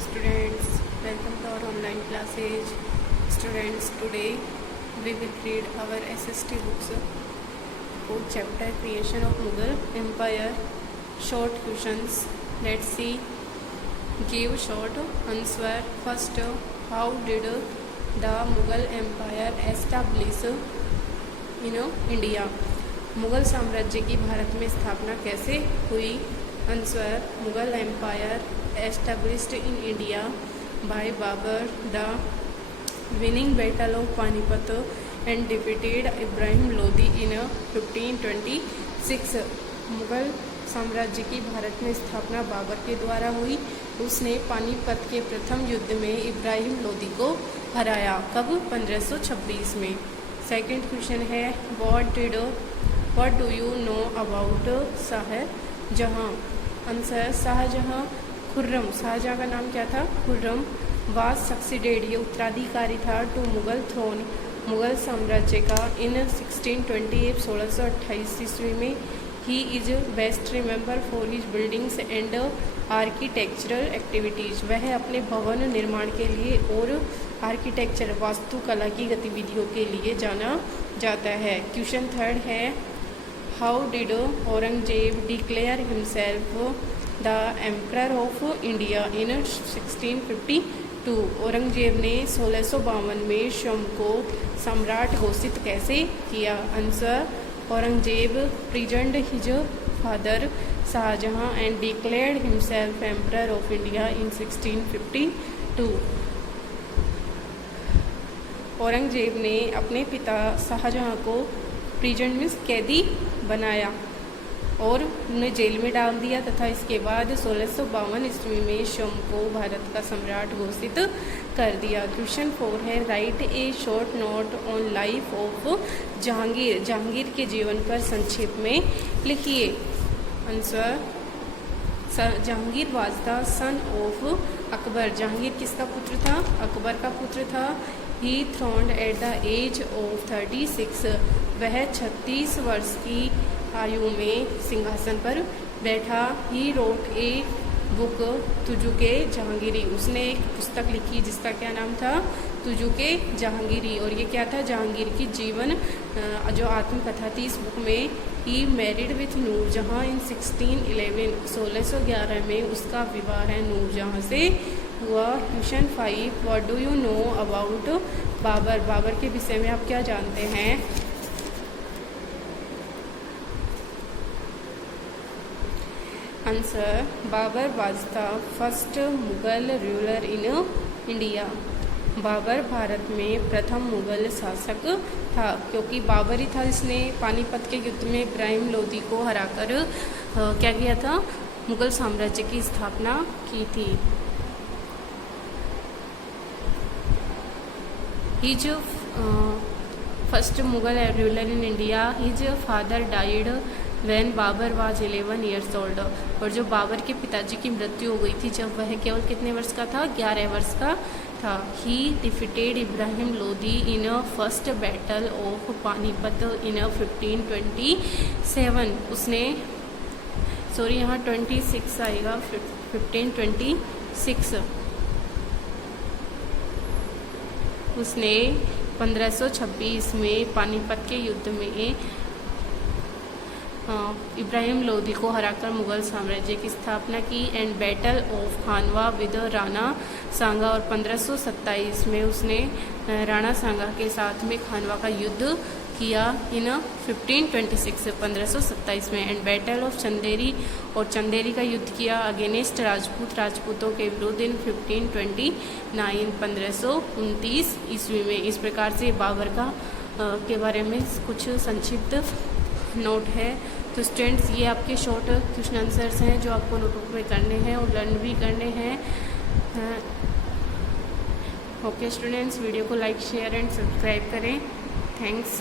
students, welcome to our online classes. Students, today we will read our SST books for chapter Creation of Mughal Empire. Short questions. Let's see. Give short answer. First, how did the Mughal Empire establish in India? Mughal साम्राज्य की भारत में स्थापना कैसे हुई? Answer, Mughal empire established in India by Babur the winning battle of Panipat and defeated Ibrahim Lodi in 1526। Mughal साम्राज्य की भारत में स्थापना बाबर के द्वारा हुई। उसने पानीपत के प्रथम युद्ध में इब्राहिम लोदी को हराया। कब? 1526 में। सेकंड क्वेश्चन है, what do you know about Shahjahan? Answer, Shahjahan Khurram, Shahjahan का नाम क्या था? खुर्रम वाज सक्सीडेड, ये उत्तराधिकारी था टू मुग़ल थ्रोन, मुग़ल साम्राज्य का इन 1628 1628 ईस्वी में। He is best remember for his buildings and architectural activities, वह अपने भवन निर्माण के लिए और आर्किटेक्चर वास्तुकला की गतिविधियों के लिए जाना जाता है। क्वेश्चन थर्ड है, how did Aurangzeb declare himself the emperor of India in 1652? Aurangzeb ने 1652 में स्वयं को सम्राट घोषित कैसे किया? Answer, Aurangzeb present his father Shahjahan and declared himself emperor of India in 1652। Aurangzeb ने अपने पिता शाहजहाँ को प्रेजेंट मीन्स कैदी बनाया और उन्हें जेल में डाल दिया तथा इसके बाद 1652 ईस्वी में स्वयं को भारत का सम्राट घोषित कर दिया। क्वेश्चन 4 है, write a short note on life of Jahangir, Jahangir के जीवन पर संक्षेप में लिखिए। Answer, Jahangir was the son of Akbar, Jahangir किसका पुत्र था? अकबर का पुत्र था। He throned at the age of 36, वह 36 वर्ष की आयु में सिंहासन पर बैठा। He wrote a book Tuzuke Jahangiri, उसने एक पुस्तक लिखी जिसका क्या नाम था? तुजुके जहांगीरी। और ये क्या था? जहांगीर की जीवन जो आत्मकथा थी। इस बुक में ही मैरिड विथ नूरजहाँ इन 1611, 1611 में उसका विवाह है नूरजहाँ से हुआ। Question 5, what do you know about Babur, Babur के विषय में आप क्या जानते हैं? Answer, Babur was the first Mughal ruler in India, Babur Bharat में प्रथम मुग़ल शासक था, क्योंकि बाबर ही था जिसने पानीपत के युद्ध में इब्राहिम लोदी को हराकर क्या किया था? मुग़ल साम्राज्य की स्थापना की थी। His first Mughal ruler in India, his father died when Babur was 11 years old, और जो बाबर के पिताजी की मृत्यु हो गई थी जब वह केवल कितने वर्ष का था? 11 वर्ष का था। He defeated Ibrahim Lodi in first battle of Panipat in 1527, उसने यहाँ 26 आएगा, 1526, उसने 1526 में पानीपत के युद्ध में इब्राहिम लोदी को हराकर मुग़ल साम्राज्य की स्थापना की। And battle of Khanwa with Rana Sanga, और 1527 में उसने राणा सांगा के साथ में खानवा का युद्ध किया इन 1526, 1527 में। एंड बैटल ऑफ चंदेरी, और चंदेरी का युद्ध किया अगेंस्ट राजपूतों के विरुद्ध इन 1529, 1529 ईस्वी में। इस प्रकार से बाबर का के बारे में कुछ संक्षिप्त नोट है। तो स्टूडेंट्स, ये आपके शॉर्ट क्वेश्चन आंसर्स हैं जो आपको नोटबुक में करने हैं और लर्न भी करने हैं। ओके स्टूडेंट्स, वीडियो को लाइक, शेयर एंड सब्सक्राइब करें। थैंक्स।